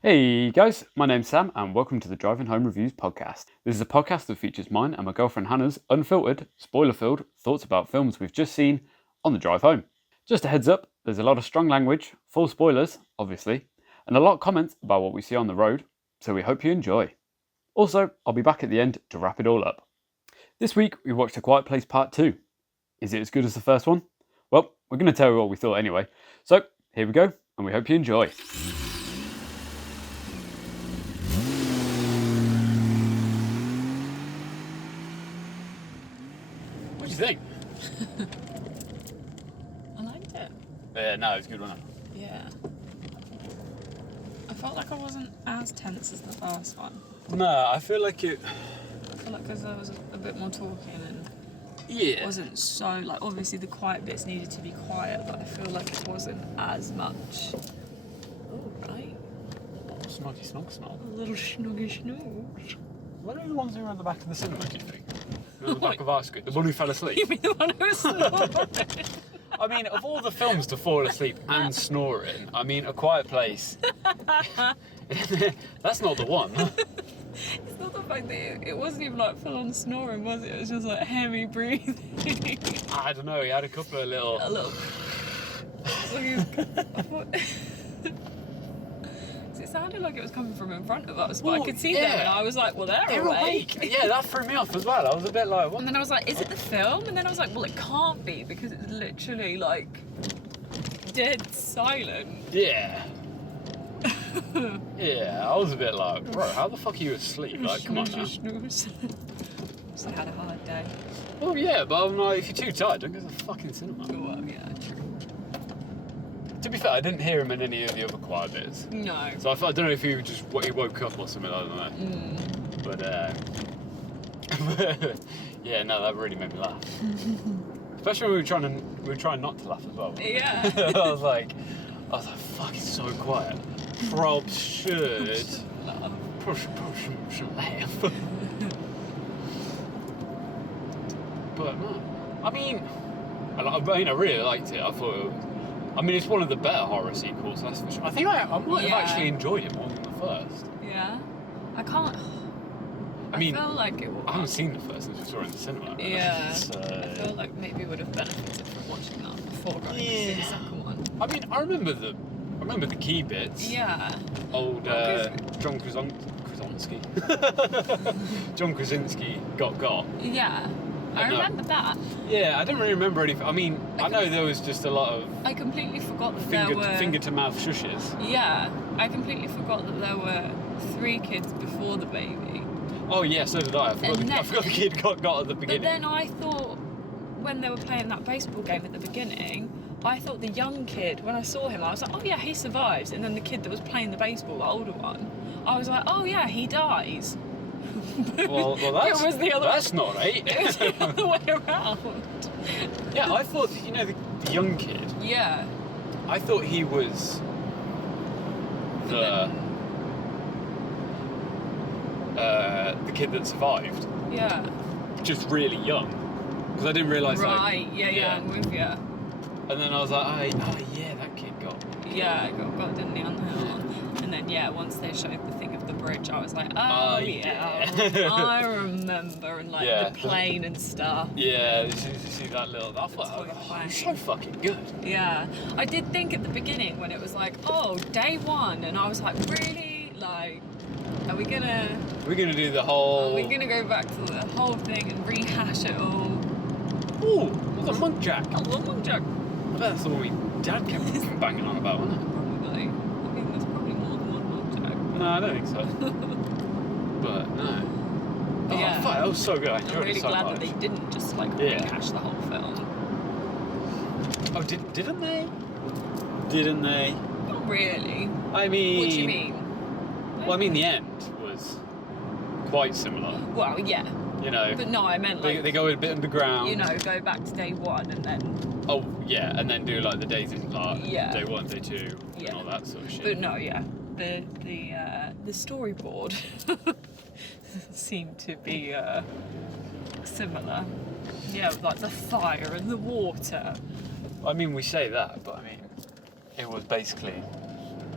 Hey guys, my name's Sam and welcome to the Driving Home Reviews podcast. This is a podcast that features mine and my girlfriend Hannah's unfiltered, spoiler-filled thoughts about films we've just seen on the drive home. Just a heads up, there's a lot of strong language, full spoilers, obviously, and a lot of comments about what we see on the road, so we hope you enjoy. Also, I'll be back at the end to wrap it all up. This week we watched A Quiet Place Part 2. Is it as good as the first one? Well, we're going to tell you what we thought anyway. So, here we go, and we hope you enjoy. What do you think? I liked it. Yeah, no, it's a good one. Yeah. I felt like I wasn't as tense as the first one. No, I feel like it... I feel like because there was a bit more talking and Yeah. it wasn't so, like, obviously the quiet bits needed to be quiet, but I feel like it wasn't as much. Oh, right. Snoggy snog snog. A little snuggy snug. What are the ones who were on the back of the cinema, do you think? On the back of our screen? The one who fell asleep? You mean the one who was snoring? I mean, of all the films to fall asleep and snoring, I mean, A Quiet Place... That's not the one. It's not the fact that it wasn't even like full on snoring, was it? It was just like heavy breathing. I don't know, he had a couple of little... A little. It sounded like it was coming from in front of us, but I Well, could see yeah. them, and I was like, "Well, they're awake." Yeah, that threw me off as well. I was a bit like, what? And then I was like, "Is it the film?" And then I was like, "Well, it can't be because it's literally like dead silent." Yeah. Yeah, I was a bit like, bro, how the fuck are you asleep? Like, come on now. Snooze. So I had a hard day. Oh yeah, but I'm like, if you're too tired, don't go to the fucking cinema. Well, yeah, true. To be fair, I didn't hear him in any of the other quiet bits. No. So I don't know if he he woke up or something, I don't know. But yeah, no, that really made me laugh. Especially when we were trying not to laugh as well. Yeah. I was like, fuck, it's so quiet. Probs should push laugh. But no, I mean, I really liked it. I thought it was. I mean, it's one of the better horror sequels, that's for sure. I think I might have actually enjoyed it more than the first. Yeah. I can't. I mean, feel like it. I haven't seen the first since we saw it in the cinema. Yeah. So... I feel like maybe would have benefited from watching that before going to see the second one. I mean, I remember the key bits. Yeah. Old John Krasinski. John Krasinski got. Yeah. I remember that. Yeah, I don't really remember anything. I mean, I know there was just a lot of I completely forgot that there were... finger to mouth shushes. Yeah. I completely forgot that there were 3 kids before the baby. Oh yeah, so did I. I forgot the kid got at the beginning. But then I thought, when they were playing that baseball game at the beginning, I thought the young kid, when I saw him, I was like, oh yeah, he survives. And then the kid that was playing the baseball, the older one, I was like, oh yeah, he dies. well, that's, it was the other that's not right. It was the other way around. Yeah, I thought, the young kid, Yeah. I thought he was the kid that survived, Yeah. just really young. Because I didn't realise Right, yeah, I'm with you. And then I was like, yeah, that kid got... Yeah, got didn't he, on the hill. And then, yeah, once they showed the thing of the bridge, I was like, oh, yeah. I remember, and, like, the plane and stuff. Yeah, you see that little... I thought, it's so fucking good. Yeah. I did think at the beginning when it was like, oh, day 1, and I was like, really? Like, are we gonna... We're gonna do the whole... Are we gonna go back to the whole thing and rehash it all? Ooh, look at Monk Jack. I love Monk Jack. I bet that's the one my dad kept banging on about, wasn't it? Probably. I mean, there's probably more than one Monk Jack. No, I don't think so. But no. Oh, Yeah. fuck, that was so good. I I'm enjoyed really it so glad much. that they didn't just like rehash the whole film. Oh, didn't they? Didn't they? Not really. I mean... What do you mean? Well, I mean, the end was quite similar. Well, yeah. You know, But no, I meant like... they go a bit underground. You know, go back to day 1 and then... Oh, yeah, and then do like the days in like Yeah. day 1, day 2, Yeah. and all that sort of shit. But no, yeah. The storyboard seemed to be similar. Yeah, with, like the fire and the water. I mean, we say that, but I mean, it was basically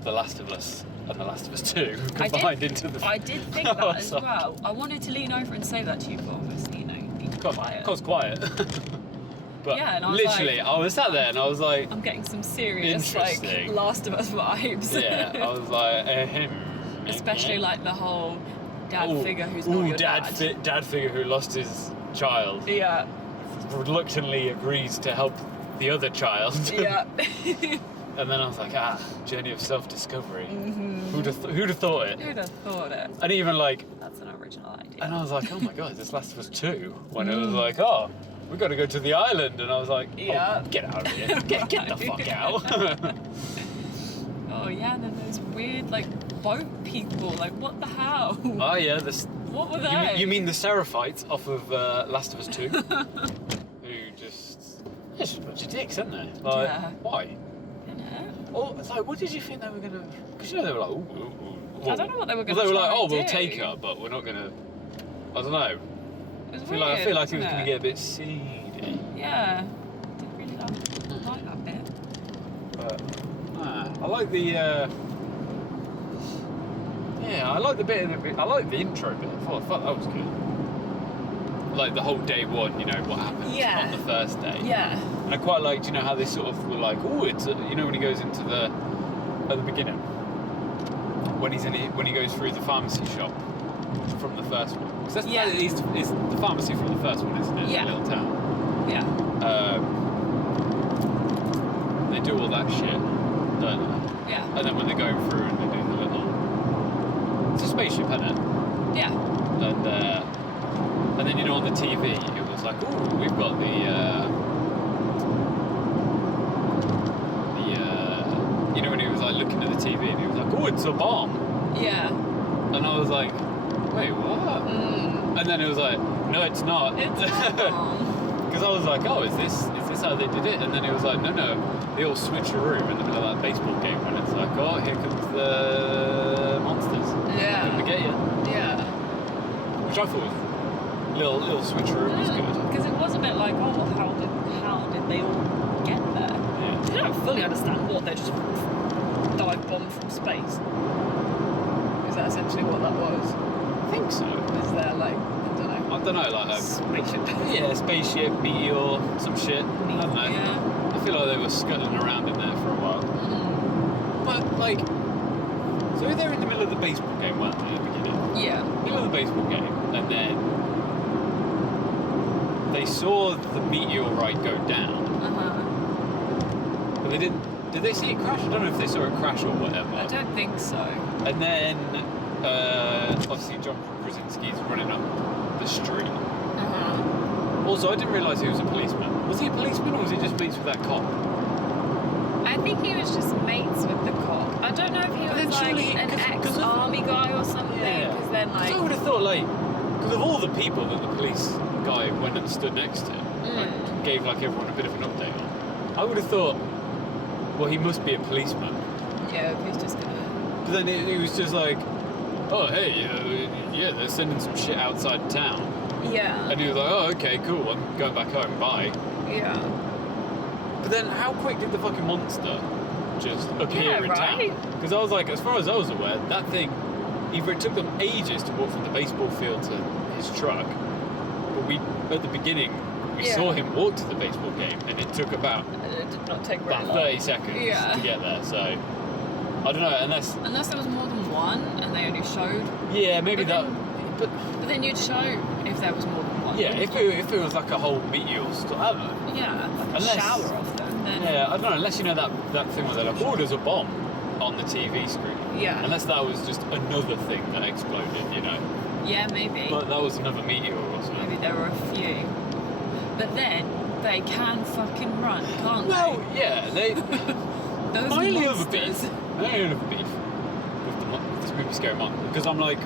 The Last of Us and The Last of Us 2 I combined into the... I did think that as well. I wanted to lean over and say that to you, but obviously, you know, be quiet. Got quiet. But Yeah, and I was literally, like- I was sat there and I was like... I'm getting some serious, like, Interesting. Last of Us vibes. Yeah, I was like, Especially, like, the whole dad Ooh, figure who's not your dad. dad figure who lost his child. Yeah, Reluctantly agrees to help the other child. yeah. And then I was like, journey of self-discovery. Mm-hmm. Who'd have thought it? Who'd have thought it? And even like, That's an original idea. and I was like, oh my god, this Last of Us 2. When it Mm. was like, oh, we got to go to the island. And I was like, oh, Yeah. get out of here. Get the fuck out. Oh yeah, and then those weird like boat people. Like, what the hell? Oh yeah, What were they? you mean the Seraphites off of Last of Us 2? Who just... Yeah, just a bunch of dicks, aren't they? Like, Yeah. why? Innit? Oh, it's like, what did you think they were going to... Because, you know, they were like, ooh. I don't know what they were Well, gonna they were like, try oh, and we'll do. take her, but we're not going to... I don't know. It was I feel like it was wasn't going to get a bit seedy. Yeah. Didn't really like that bit. But, I like the... yeah, I like the bit of the... I like the intro bit. I thought that was good. Like the whole day one, you know, what happened Yeah. on the first day. Yeah. And I quite liked, you know, how they sort of were like, oh, it's, you know, when he goes into at the beginning, when he goes through the pharmacy shop from the first one. Because that's Yeah. it's the pharmacy from the first one, isn't it? Yeah. The little town. Yeah. They do all that shit, don't they? Yeah. And then when they're going through and they do the little, it's a spaceship, isn't it? Yeah. And then, you know, on the TV, it was like, oh, we've got you know, when he was like looking at the TV and he was like, oh, it's a bomb. Yeah. And I was like, wait, what? And then it was like, no, it's not. It's not. Because I was like, oh, is this how they did it? And then it was like, no, they all switcheroo in the middle of that baseball game when it's like, oh, here comes the monsters. Yeah. Come to get you. Yeah. Which I thought was little switcheroo was good. Because it was a bit like, oh, well, how did they all get there? Yeah. I don't fully understand what they're just dive bomb from space. Is that essentially what that was? I think so. Is there like, I don't know, like a spaceship? yeah, spaceship, meteor, some shit. I don't know. Yeah. I feel like they were scuttling around in there for a while. But like, so they're in the middle of the baseball game, weren't they, at the beginning? Yeah. Middle of the baseball game, and then they saw the meteorite go down, but they didn't. Did they see it crash? I don't know if they saw it crash or whatever. I don't think so. And then, obviously, John Krasinski's running up the street. Also, I didn't realise he was a policeman. Was he a policeman or was he just mates with that cop? I think he was just mates with the cop. I don't know if he But then was like surely- an 'cause of- ex-army guy or something. Yeah. Because then like, I would have thought, like, because of all the people that the police guy went and stood next to, and gave like everyone a bit of an update on, I would have thought, well, he must be a policeman. yeah, he's just gonna. But then it was just like, oh, hey, yeah, they're sending some shit outside town. Yeah. And he was like, oh, okay, cool, I'm going back home, bye. Yeah. But then how quick did the fucking monster just appear Yeah, in right? town? Because I was like, as far as I was aware, that thing, either it took them ages to walk from the baseball field to his truck, but at the beginning, we Yeah. saw him walk to the baseball game, and it took about It did not take very about long. 30 seconds Yeah. to get there, so I don't know, unless, Unless there was more than one, and they only showed. yeah, maybe But that, then- but But then you'd show if there was more than one. yeah, if it was like a whole meteor storm, I don't know. Yeah, like a Unless- shower of them. Then Yeah, I don't know, unless you know that thing where they're like, oh, there's a bomb on the TV screen. Yeah. Unless that was just another thing that exploded, you know. Yeah, maybe. But that was another meteor or something. Maybe there were a few. But then they can fucking run, can't Well, yeah, they... they? Those my only other beef, monsters. my only other beef with this movie Scary Month, because I'm like...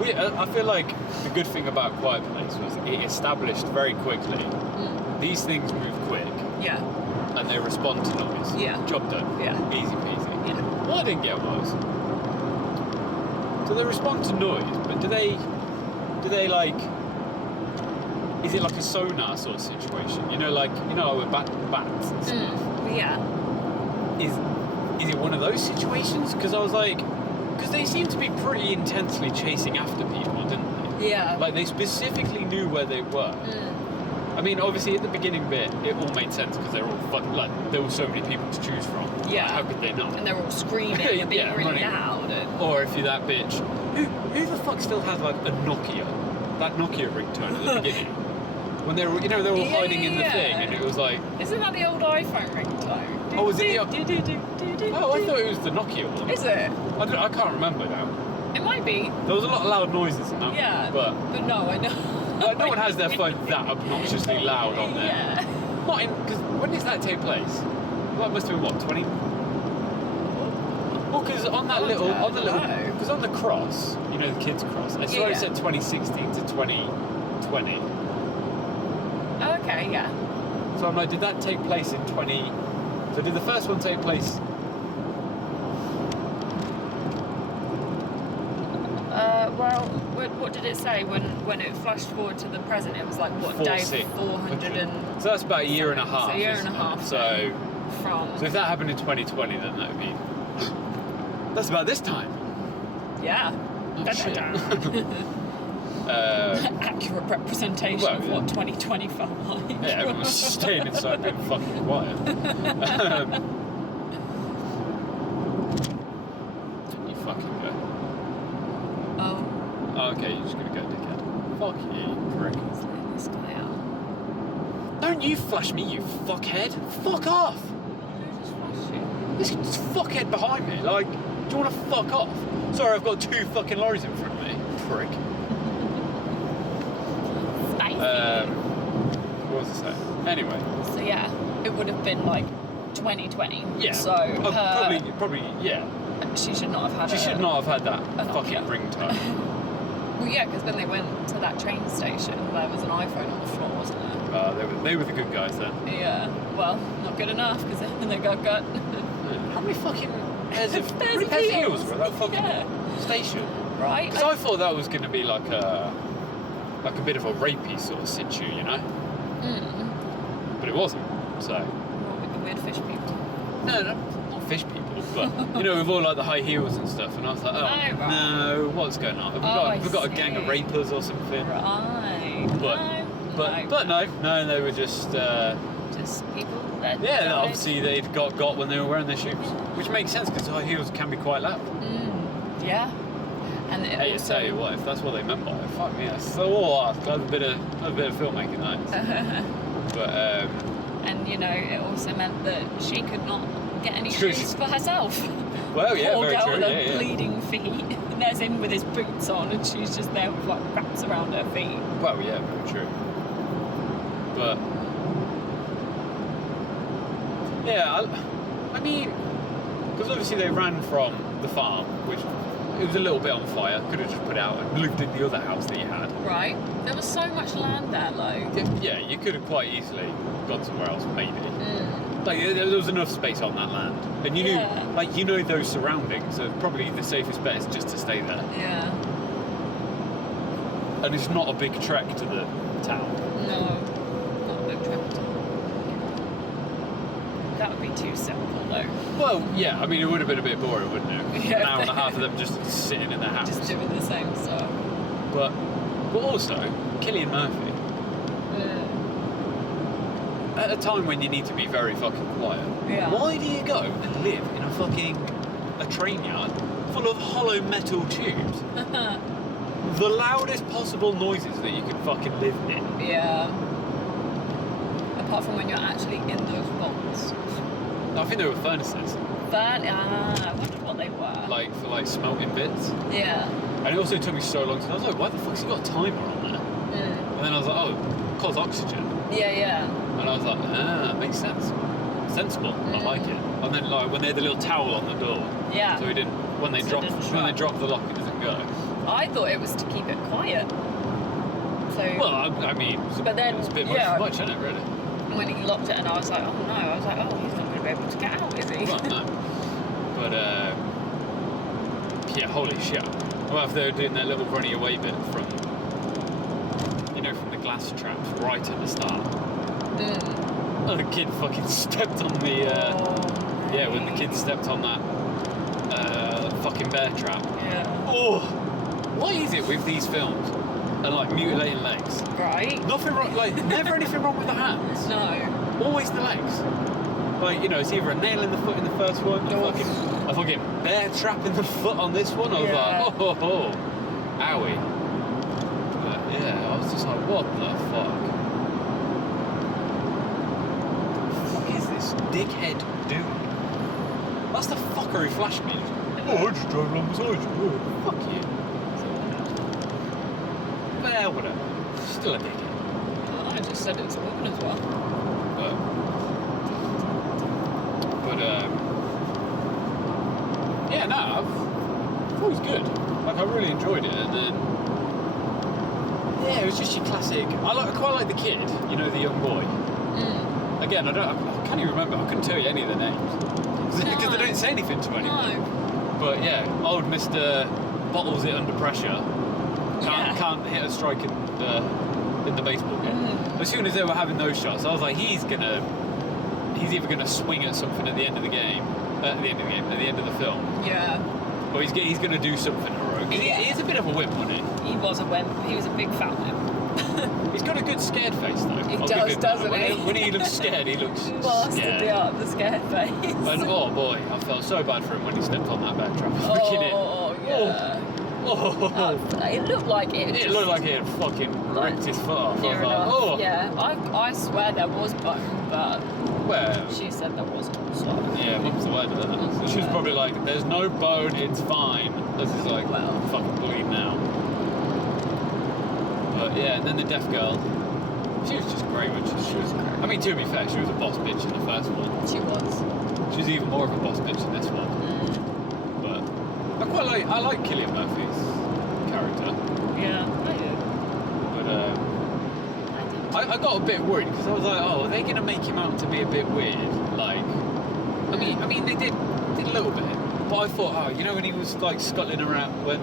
I feel like the good thing about Quiet Place was it established very quickly these things move quick Yeah. and they respond to noise. Yeah. Job done. Yeah. Easy peasy. Yeah. What I didn't get was, so they respond to noise, but do they like, is it like a sonar sort of situation? You know, like, with bats and stuff. Yeah. Is is it one of those situations? Because I was like, because they seem to be pretty intensely chasing after people, didn't they? Yeah. Like they specifically knew where they were. I mean, obviously at the beginning bit, it all made sense because they're all fucking, like, there were so many people to choose from. Yeah. How could they not? And they're all screaming and being Yeah, really running. loud. And... Or if you're that bitch, who the fuck still has like a Nokia? That Nokia ringtone at the beginning. When they were, they're all hiding in the thing, and it was like... Isn't that the old iPhone ringtone? Oh, was it the... Oh, I thought it was the Nokia one. Is it? I can't remember now. It might be. There was a lot of loud noises in that. Yeah. But no, I know. no one has their phone that obnoxiously loud on there. Yeah. Not in... Because when does that take place? Well, that must have been, what, 20... Well, because on that little... Because on the cross, the kids' cross, I swear it said 2016 to 2020. Okay, yeah. So I'm like, did that take place in 20... So did the first one take place... Well, what did it say when it flashed forward to the present? It was like, what, day 400 and... So that's about a year and a half. So a year and a half. So from... So if that happened in 2020, then that would be... That's about this time. Yeah. Oh, shit. Accurate representation of what 2020 felt like. Yeah, everyone's staying inside being fucking quiet. You fucking go. Oh, okay, you're just gonna go, dickhead. Fuck you, prick. Let's let this guy out. Don't you flash me, you fuckhead. Fuck off. Just flash you. This fuckhead behind me, like, do you want to fuck off? Sorry, I've got 2 fucking lorries in front of me, prick. What was I saying? Anyway. So yeah, it would have been like 2020. Yeah. So probably, yeah. she should not have had. She should not have had that fucking Nokia. ringtone. Well, yeah, because when they went to that train station, there was an iPhone on the floor, wasn't there? They were the good guys then. Yeah. Well, not good enough because then they got got. How many fucking pairs of Pairs heels were at that fucking station? Right. Because I thought that was going to be like a bit of a rapey sort of situ, But it wasn't. So. What with the weird fish people? No, not fish people, but with all like the high heels and stuff. And I was like, right. no, what's going on? Have we got a gang of rapers or something? Right. But no, they were just people that yeah, obviously they'd got when they were wearing their shoes, which makes sense because high heels can be quite loud. Yeah. And Hey, I tell you what, if that's what they meant by it, fuck me, that's so hard. I have a bit of filmmaking night. But and it also meant that she could not get any True. shoes for herself. Well, yeah, Poor very girl true. with her Yeah. bleeding feet. And there's him with his boots on, and she's just there with like wraps around her feet. Well, yeah, very true. But yeah, I mean, because obviously they ran from the farm, which it was a little bit on fire. Could have just put out and lived in the other house that you had. Right. There was so much land there, though. Yeah, you could have quite easily gone somewhere else, maybe. Like there was enough space on that land, and you knew those surroundings. So probably the safest bet is just to stay there. Yeah. And it's not a big trek to the town. No, not a big trip. That would be too simple, though. Well, yeah, I mean, it would have been a bit boring, wouldn't it? Yeah. An hour and a half of them just sitting in their house. Just doing the same stuff. But also, Cillian Murphy, at a time when you need to be very fucking quiet, why do you go and live in a train yard full of hollow metal tubes? The loudest possible noises that you can fucking live in. Yeah. Apart from when you're actually in those vaults. I think they were furnaces. I wondered what they were. Like, for smelting bits. Yeah. And it also took me so long, I was like, why the fuck's he got a timer on there? And then I was like, oh, cause oxygen. Yeah. And I was like, makes sense. Sensible. I like it. And then when they had the little towel on the door. Yeah. So he didn't when they drop the lock it doesn't go. I thought it was to keep it quiet. So Well, I mean it's a bit much, isn't it, really? when he locked it and I was like, oh no, he's not gonna be able to get out, is he? Well, no. But yeah, holy shit. Well, if they were doing their little running away bit from from the glass traps right at the start. And the kid fucking stepped on the Yeah, when the kid stepped on that fucking bear trap. Yeah. Oh, what is it with these films and like mutilating legs? Right. Nothing wrong, like never anything wrong with the hands. No. Always the legs. Like, you know, it's either a nail in the foot in the first one, a fucking bear trap in the foot on this one. I was like, oh, owie. But yeah, I was just like, what the fuck? What is this dickhead doing? That's the fucker who flashed me. Oh, I just drove along beside you. Oh, fuck you. Well, whatever. Still a dickhead. I just said it's a woman as well. But yeah, no, I thought it was good. Like, I really enjoyed it, and then yeah, it was just your classic. I quite like the kid, you know, the young boy. Again, I can't even remember. I couldn't tell you any of their names because they don't say anything to anyone. No. But yeah, old Mr. bottles it under pressure. Can't hit a strike in the baseball game. As soon as they were having those shots, I was like, he's either gonna swing at something at the end of the game, at the end of the film, Yeah. or he's gonna do something heroic. He's a bit of a wimp, wasn't He was a wimp. He was a big fat wimp. he? He's got a good scared face though. He I'll does, give him that. doesn't he? When he looks scared, he looks Bastard the scared face. And oh boy, I felt so bad for him when he stepped on that bear trap. Looking in. Oh, yeah. Oh. It looked like it. It looked like he had fucking ripped his foot off. I Near was like, enough. oh. Yeah, I swear there was bone, but Well, she said there wasn't. So yeah, what was the word of that? She was probably like, there's no bone, it's fine. This is like, Well. fucking bleeding now. But yeah, and then the deaf girl, she was just great, wasn't she? I mean, to be fair, she was a boss bitch in the first one. she was. She's even more of a boss bitch in this one. But I like Cillian Murphy's character. Yeah, I did. But I got a bit worried because I was like, oh, are they going to make him out to be a bit weird? Like, I mean, they did a little bit. But I thought, oh, you know, when he was like scuttling around, when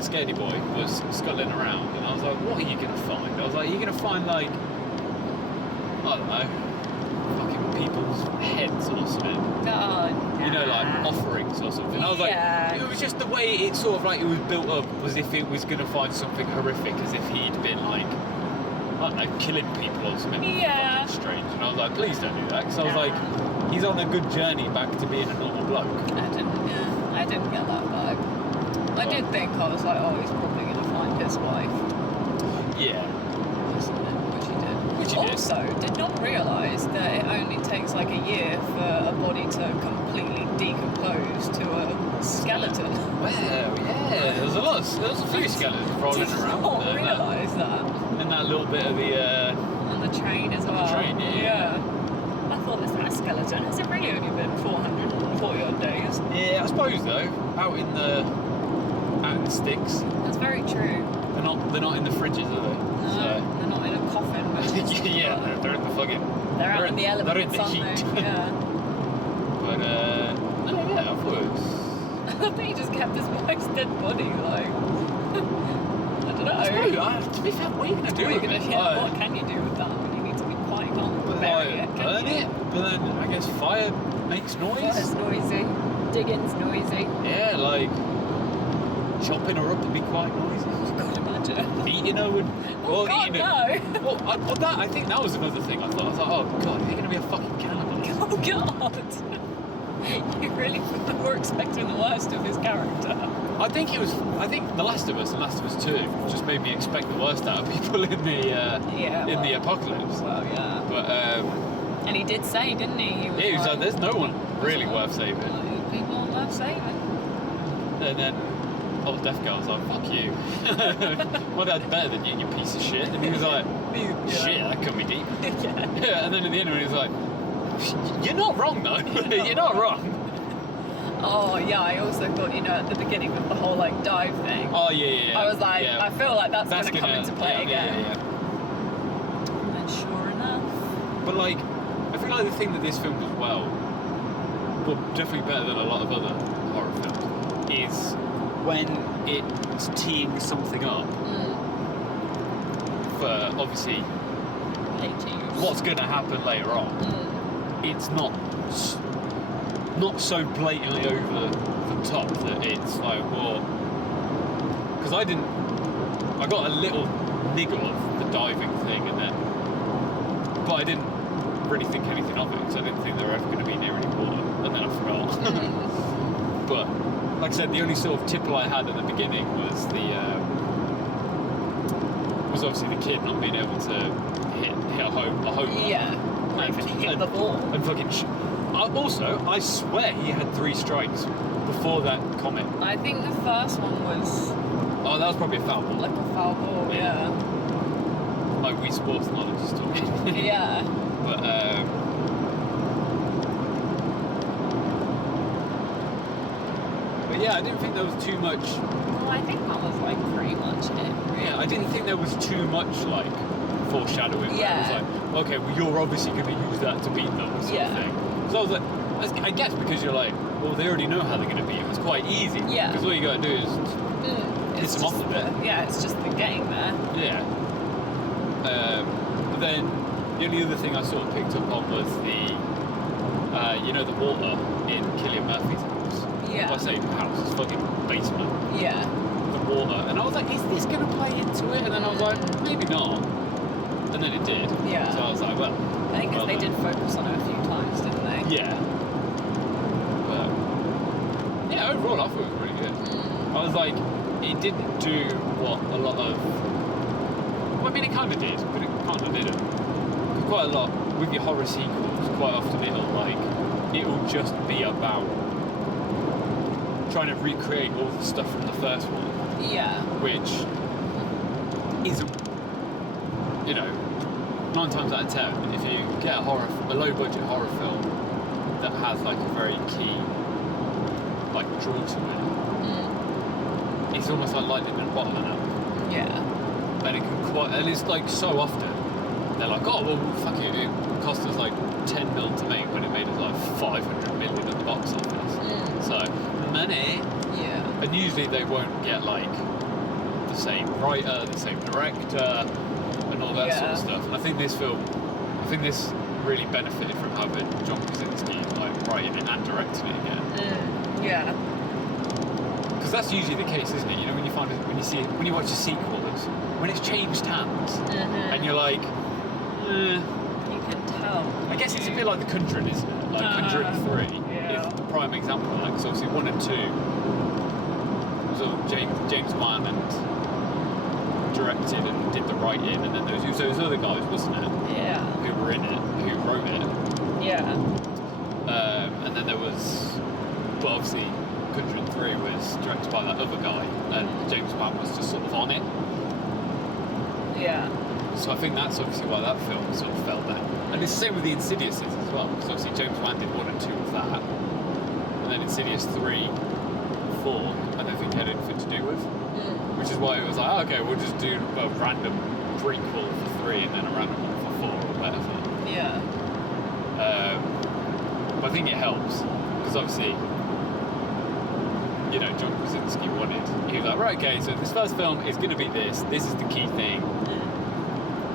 Scaredy Boy was scuttling around, and I was like, what are you going to find? I was like, you're going to find like, I don't know, fucking people's heads or something. God, You know, like offerings or something. I was like, it was just the way it sort of like it was built up, was if it was going to find something horrific, as if he'd been like, I don't know, killing people or something Yeah. fucking strange. And I was like, please don't do that, because I was like, he's on a good journey back to being a normal bloke. I didn't get that vibe. I did think, I was like, oh, he's probably going to find his wife. Yeah. Which he did. Also, did not realise that it only takes like a year for a body to completely decompose to a skeleton. Well, yeah, there was a few skeletons rolling Did around. not realise that. And that little bit of the On the train as well. train, yeah. I thought, is that a skeleton? Has it really only been 440 odd days? Yeah, I suppose though, out in the sticks, That's very true. they're not in the fridges, are they? No, they're not in a coffin. Yeah, they're in the fucking. They're out in the elements, They're in the aren't heat. they? Yeah. But no, yeah, I thought it was. I think he just kept his wife's dead body, like. I don't know. To be fair, what are you gonna do with it? What can you do with that? You need to be quite calm. Bury it. Burn it, but then I guess fire makes noise. Fire's noisy. Digging's noisy. Yeah, like chopping her up would be quite noisy. God, imagine. Eating her would. Oh, God, eating no. Her. Well, I think that was another thing I thought. I was like, oh god, are you gonna be a fucking cannibal? Oh, God. You really were expecting the worst of his character. I think The Last of Us and Last of Us 2 just made me expect the worst out of people in the the apocalypse. Well, yeah. But and he did say, didn't he? he was like, there's no one really worth saving. People aren't worth saving. And then old deaf girl was like, fuck you. My dad's better than you piece of shit. And he was like, shit, that could be deep. Yeah. And then at the end of it, he was like, you're not wrong though. You're not wrong. Oh yeah, I also thought, at the beginning with the whole like dive thing. Oh yeah. I was like, yeah. I feel like that's gonna come into play again. Yeah. And then sure enough. But like, I feel like the thing that this film does well, definitely better than a lot of other horror films, is when it's teeing something up for obviously what's going to happen later on. It's not not so blatantly over the top that it's like, well, because I got a little niggle of the diving thing, but I didn't really think anything of it because I didn't think they were ever going to be near any water, and then I forgot. But like I said, the only sort of tipple I had at the beginning was was obviously the kid not being able to hit a home run. Yeah. Not even hit the ball. And fucking. Also, I swear he had 3 strikes before that comment. I think the first one was Oh, that was probably a foul ball. like a foul ball, yeah. Like Wii Sports knowledge is talking. Yeah. But yeah, I didn't think there was too much. Well, I think that was like pretty much it. Really. Yeah, I didn't think there was too much like foreshadowing. Yeah. It was like, okay, well, you're obviously going to use that to beat them, sort of thing. So I was like, I guess because you're like, well, they already know how they're going to beat him. It's quite easy. Yeah. Because all you got to do is piss them off a bit. Yeah, it's just the getting there. Yeah. But then the only other thing I sort of picked up on was the water in Cillian Murphy's house. Yeah. I say house, it's fucking basement. Yeah. The water. And I was like, is this going to play into it? And then I was like, maybe not. And then it did. Yeah. So I was like, well. I think they did focus on it a few times, didn't they? Yeah. But yeah, overall I thought it was really good. I was like, it didn't do what a lot of. Well, I mean, it kind of did, but it kind of didn't. Quite a lot with your horror sequels. Quite often it'll just be about trying to recreate all the stuff from the first one. Yeah. Which isn't, 9 times out of 10, if you get a low budget horror film that has like a very key like draw to it, it's almost like lightning in a bottle now. Yeah. And it can and it's like so often they're like, oh well, fuck it cost us like 10 mil to make when it made us like 500 million at the box office. So money. Yeah. And usually they won't get like the same writer, the same director, and all that sort of stuff. And I think this really benefited from having John Krasinski like writing it and directing it again. Yeah. Because that's usually the case, isn't it? When you watch a sequel, when it's changed hands, and you're like, you can tell. I guess it's a bit like The Conjuring, isn't it? Like Conjuring 3 is the prime example of that, because obviously 1 and 2 was all James Wan and directed and did the writing, and then there was those other guys, wasn't it? Yeah. Who were in it, who wrote it. Yeah. And then there was, but obviously Conjuring 3 was directed by that other guy, and James Wan was just sort of on it. Yeah. So I think that's obviously why that film sort of fell down. And it's the same with the Insidiouses as well, because obviously James Wan did 1 and 2 of that, and then Insidious 3, 4, I don't think had anything to do with. Which is why it was like, oh, okay, we'll just do a random prequel for 3 and then a random one for 4 or whatever. Yeah. But I think it helps, because obviously, John Krasinski he was like, right, okay, so this first film is going to be this is the key thing.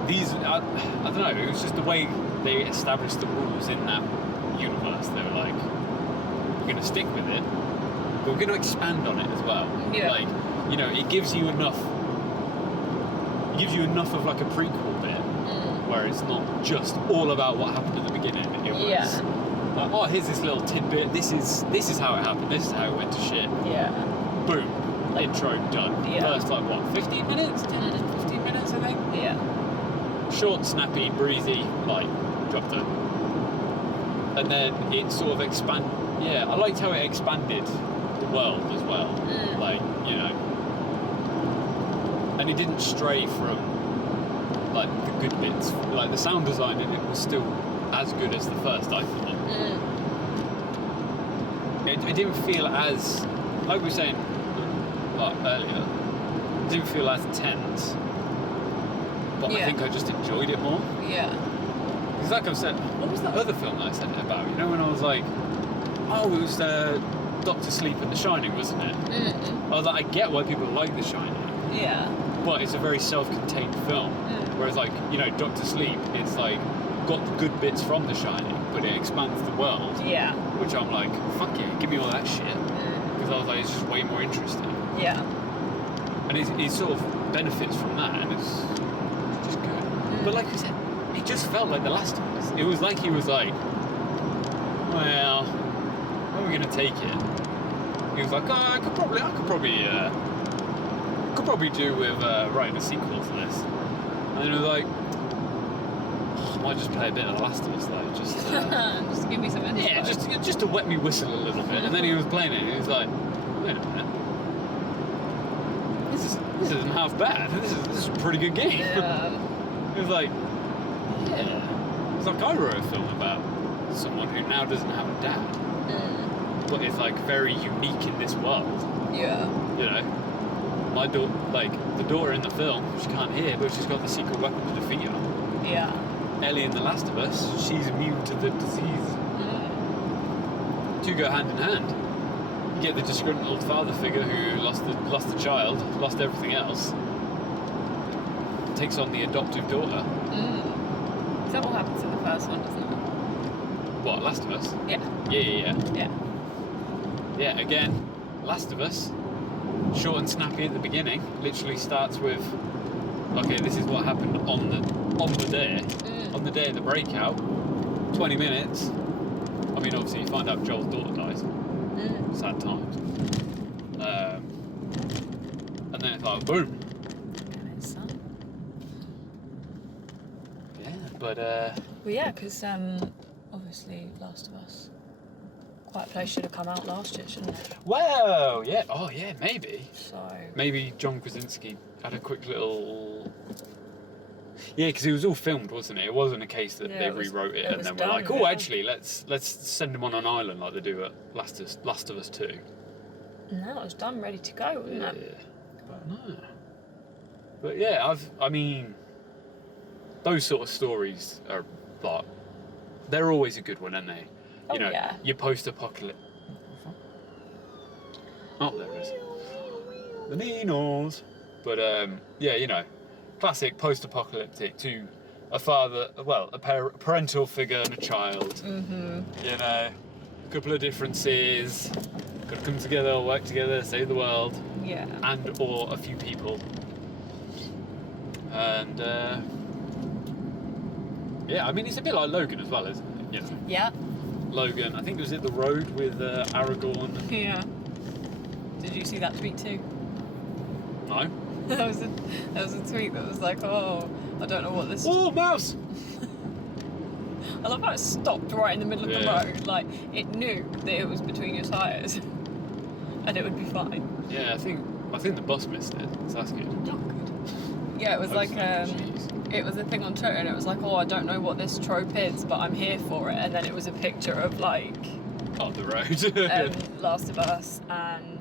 I don't know, it was just the way they established the rules in that universe. They were like, we're going to stick with it, but we're going to expand on it as well. Yeah. Like, it gives you enough of like a prequel bit where it's not just all about what happened at the beginning. It was like, oh, here's this little tidbit, this is how it happened, this is how it went to shit. Yeah. Boom. Intro done. Yeah. First 15 minutes? 15 minutes I think? Yeah. Short, snappy, breezy, like, job done. And then it sort of I liked how it expanded the world as well. Like, and it didn't stray from like the good bits. Like the sound design in it was still as good as the first, I thought. It didn't feel as, like we were saying earlier, it didn't feel as tense. But I think I just enjoyed it more. Yeah. Because like I said, what was that other film that I said it about? When I was like, oh, it was Doctor Sleep and The Shining, wasn't it? I was like, I get why people like The Shining. Yeah. But it's a very self-contained film. Whereas like, Doctor Sleep, it's like got the good bits from The Shining, but it expands the world. Yeah. Which I'm like, fuck yeah, give me all that shit. Because I was like, it's just way more interesting. Yeah. And it sort of benefits from that, and it's just good. But like I said, it just felt like The Last of Us. It was like he was like, well, how are we going to take it? He was like, I could probably do with writing a sequel to this. And then he was like, I might just play a bit of The Last of Us though, just just give me some info. yeah, just to wet me whistle a little bit. And then he was playing it, and he was like, wait a minute, this isn't half bad. This is a pretty good game. Yeah. He was like, yeah. It's like I wrote a film about someone who now doesn't have a dad, but is like very unique in this world. Yeah. You know, my daughter, like the daughter in the film, she can't hear, but she's got the secret weapon to defeat her. Yeah. Ellie in The Last of Us, she's immune to the disease. Two go hand in hand. You get the disgruntled father figure who lost the child, lost everything else, takes on the adoptive daughter. Is that what happens in the first one, doesn't it? What, Last of Us? Yeah. Yeah. Yeah. Yeah, again, Last of Us, short and snappy at the beginning, literally starts with, okay, this is what happened on the day of the breakout, 20 minutes. I mean, obviously you find out Joel's daughter dies. Sad times. And then it's like, boom. Yeah, but Well, yeah, because obviously Last of Us, Quiet Place should have come out last year, shouldn't it? well, yeah, oh yeah, maybe. So Maybe John Krasinski had a quick little... Yeah, because it was all filmed, wasn't it? It wasn't a case that they rewrote it and was then done, were like, oh, yeah. actually, let's send him on an island like they do at Last of Us 2. no, it was done, ready to go, wasn't Yeah, it? but no. But yeah, I mean, those sort of stories are like, they're always a good one, aren't they? Oh, You know, yeah. your post-apocalypse. Oh, there it is. The Ninos. But yeah, you know, classic post-apocalyptic to a father, well, a parental figure and a child. You know, a couple of differences. Got to come together, work together, save the world, Yeah. and or a few people. And yeah, I mean, it's a bit like Logan as well, isn't it? You know, Yeah. Logan. I think it was at the road with Aragorn. Yeah. Did you see that tweet too? No. That was a tweet that was like, oh, I don't know what this. Oh, mouse! I love how it stopped right in the middle of the Yeah. road. Like it knew that it was between your tyres, and it would be fine. Yeah, I think the bus missed it, so that's good. Not good. Yeah, it was like Jeez. it was a thing on Twitter, and it was like, oh, I don't know what this trope is, but I'm here for it. And then it was a picture of like On the road. Last of Us and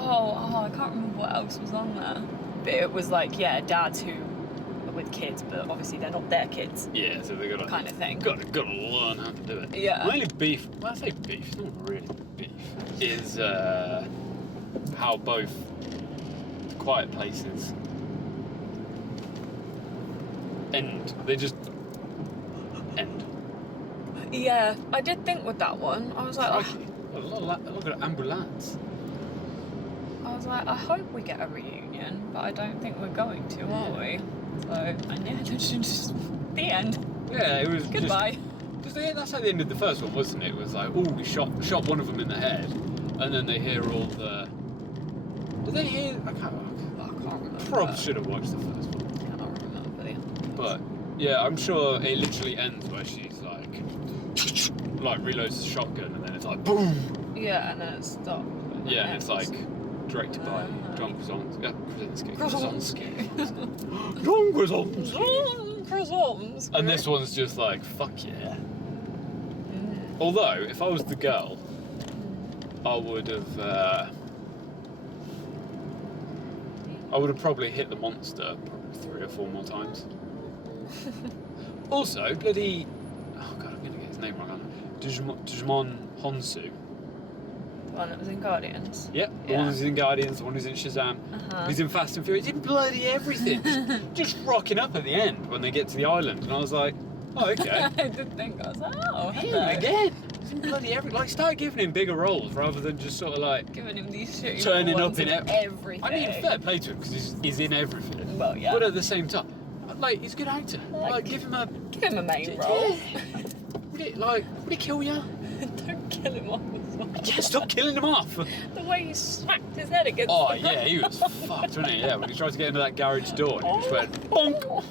oh, I can't remember what else was on there. But it was like, yeah, dads who are with kids, but obviously they're not their kids, Yeah, so they gotta kind of thing. gotta learn how to do it. Yeah. My only beef, well, I say beef, it's not really beef, is how both Quiet Places end. They just end. Yeah, I did think with that one. I was like, Crikey. Look at ambulance. I hope we get a reunion, but I don't think we're going to, are we? So, and yeah, just the end. Yeah, it was Goodbye. Because that's how they ended the first one, wasn't it? It was like, oh, we shot one of them in the head, and then they hear all the... Did they hear... I can't remember. Probably should have watched the first one. I can't remember. Yeah. But, yeah, I'm sure it literally ends where she's like reloads the shotgun, and then it's like, boom! Yeah, and then it stopped. Yeah, and it's like directed by John Krasinski. Krasinski. John Krasinski. And this one's just like, fuck yeah. Although, if I was the girl, I would have probably hit the monster probably 3 or 4 more times. Also, bloody... Oh god, I'm gonna get his name wrong, aren't I? Digimon Honsu. The one that was in Guardians. Yep, the one who's in Guardians, the one who's in Shazam. He's in Fast and Furious, he's in bloody everything. just rocking up at the end when they get to the island. And I was like, Oh, okay. I did think, I was like, oh, Him hello. again. Bloody like, start giving him bigger roles rather than just sort of like Giving him these shitty turning little up ones in everything. I mean, fair play to him because he's in everything. Well, yeah. But at the same time, like, he's a good actor. Like, give him a main role. Would it kill you? Don't kill him off as well. Yeah, stop killing him off. The way he smacked his head against Oh the yeah, he was fucked, wasn't he? Yeah, when he tried to get into that garage door, and he just went bonk.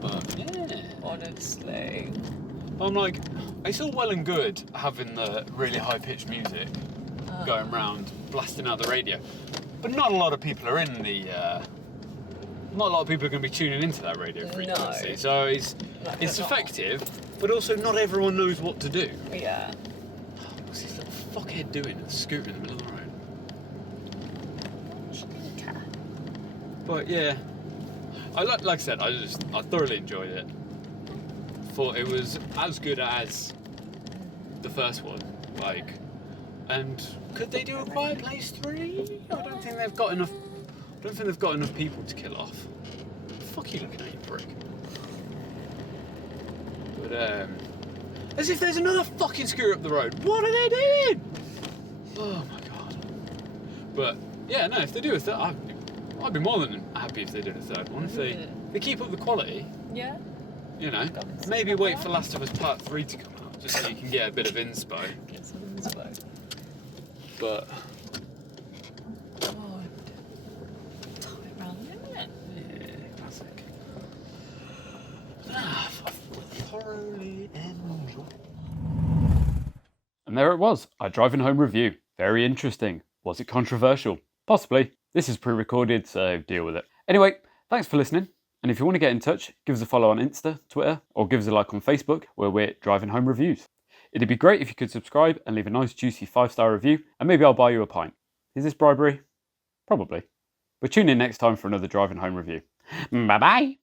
But yeah, Honestly. I'm like, it's all well and good having the really high-pitched music going round, blasting out the radio, but not a lot of people are in the. Not a lot of people are going to be tuning into that radio frequency, No. so it's No, it's they're not. effective, but also not everyone knows what to do. Yeah. What's this little fuckhead doing? Scooting in the middle of the road. But yeah, like I said, I thoroughly enjoyed it. Thought it was as good as the first one, like. And could they do a Quiet Place 3? I don't think they've got enough. I don't think they've got enough people to kill off. What the fuck are you looking at, you prick? But as if there's another fucking scooter up the road. What are they doing? Oh my god. But yeah, no, if they do a third, I'd be more than happy if they did a third one. If they keep up the quality, Yeah. you know, maybe wait for Last of Us Part 3 to come out, just so you can get a bit of inspo. Get some inspo. But God. Tie around, isn't it? yeah, classic. Thoroughly enjoyed. And there it was, our driving home review. Very interesting. Was it controversial? Possibly. This is pre-recorded, so deal with it. Anyway, thanks for listening. And if you want to get in touch, give us a follow on Insta, Twitter, or give us a like on Facebook, where we're Driving Home Reviews. It'd be great if you could subscribe and leave a nice juicy 5-star review, and maybe I'll buy you a pint. Is this bribery? Probably. But tune in next time for another Driving Home review. Bye bye!